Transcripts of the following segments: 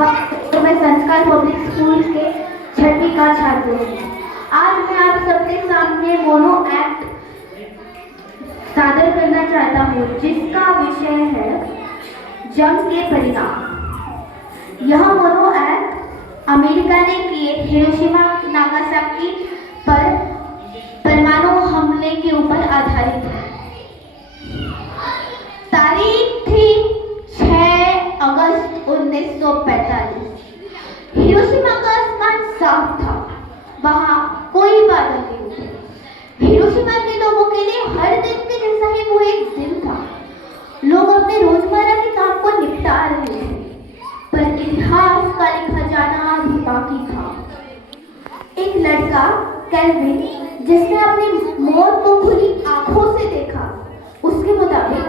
प्राध्यापक और मैं संस्कार पब्लिक स्कूल के 6वीं का छात्र हूँ। आज मैं आप सबके सामने मोनो एक्ट सादर करना चाहता हूँ जिसका विषय है जंग के परिणाम। यह मोनो एक्ट अमेरिका ने किए हिरोशिमा नागासाकी पर परमाणु हमले के ऊपर आधारित है। तारीख थी 6 अगस्त 1945। हिरोशिमा का आसमान साफ था, वहां कोई बादल नहीं थे। हिरोशिमा के लोगों के लिए हर दिन के जैसा ही वो एक दिन था। लोग अपने रोजमर्रा के काम को निपटा रहे थे, पर इतिहास का लिखा जाना अभी बाकी था। एक लड़का कैल्विन, जिसने अपनी मौत को खुली आंखों से देखा, उसके मुताबिक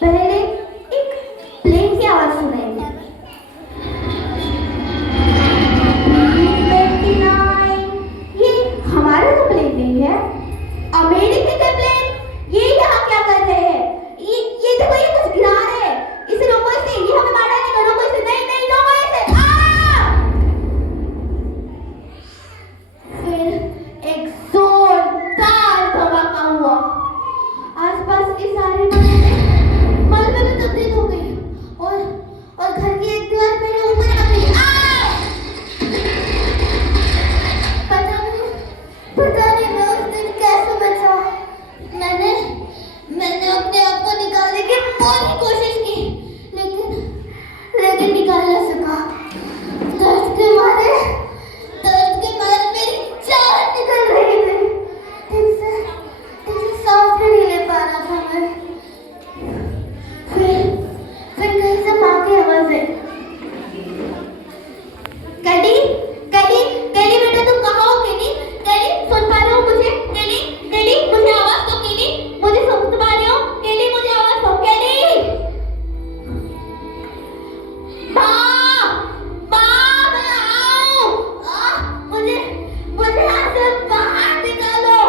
पहले एक प्लेन की आवाज सुनाई। ये हमारा तो प्लेन नहीं है, अमेरिका का प्लेन। ये यहाँ क्या कर रहे हैं? ये देखो, ये कुछ गिरा रहे हैं। इसे रोको, इसे, ये हमें मारना नहीं, रोको इसे, नहीं नहीं रोको इसे। फिर एक जोरदार धमाका हुआ। आसपास की सारी मलबे में तब्दील हो गई और घर की एक दीवार मेरे ऊपर आ गई। पता नहीं मैं उस दिन कैसे बचा। मैंने अपने आप को निकालने की पूरी कोशिश की, लेकिन निकाल ना सका। दर्द के मारे मेरी जान निकल रही थी। ठीक से सांस भी नहीं ले पा रहा था मैं। फिर कहीं से माँ की आवाज आई, कैडी बेटा तुम कहाँ हो? कैडी सुन पा रहे हो मुझे? कैडी मुझे आवाज दो। कैडी मुझे सुन पा रहे हो? कैडी मुझे आवाज दो। कैडी मैं आऊं। मुझे यहाँ से बाहर निकालो।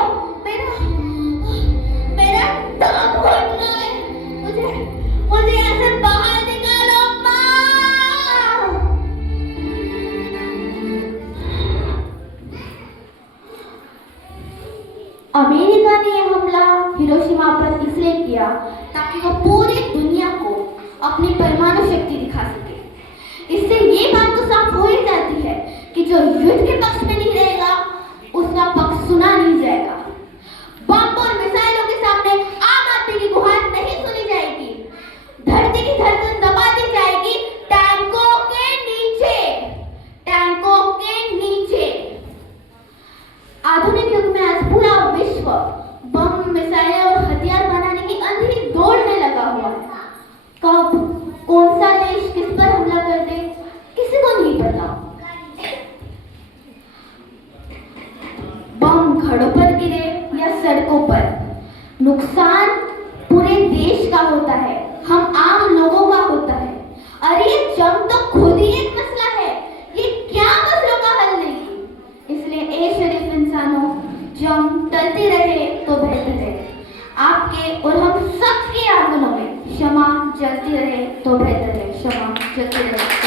मेरा दम घुट रहा है। मुझे यहाँ से बाहर निकालो माँ। अमेरिका ने यह हमला हिरोशिमा पर इसलिए किया ताकि वो पूरी दुनिया को अपनी परमाणु शक्ति दिखा सके। इससे ये बात तो साफ हो ही जाती है कि जो युद्ध के पक्ष में नहीं रहेगा उसका पक्ष सुना नहीं जाएगा। बम और मिसाइलों के सामने आम आदमी की गुहार नहीं सुनी जाएगी। धरती की धड़कन दबा दी जाएगी टैंकों के नीचे। आधुनिक युग में आज पूरा विश्व बम, मिसाइल और हथियार बनाने की अंधी दौड़ में लगा हुआ है। कब कौन सा देश किस पर हमला कर दे किसी को नहीं पता। बम घरों पर गिरे या सड़कों पर, नुकसान पूरे देश का होता है, हम आम लोगों का होता है। अरे ये जंग तो खुद ही एक मसला है, ये क्या मसलों का हल नहीं। इसलिए ए शरीफ इंसानों, जंग टलती रहे तो बेहतर है। आपके और हम सबके आंगनों में क्षमा जलती रहे तो बेहतर है। क्षमा जलती रहे।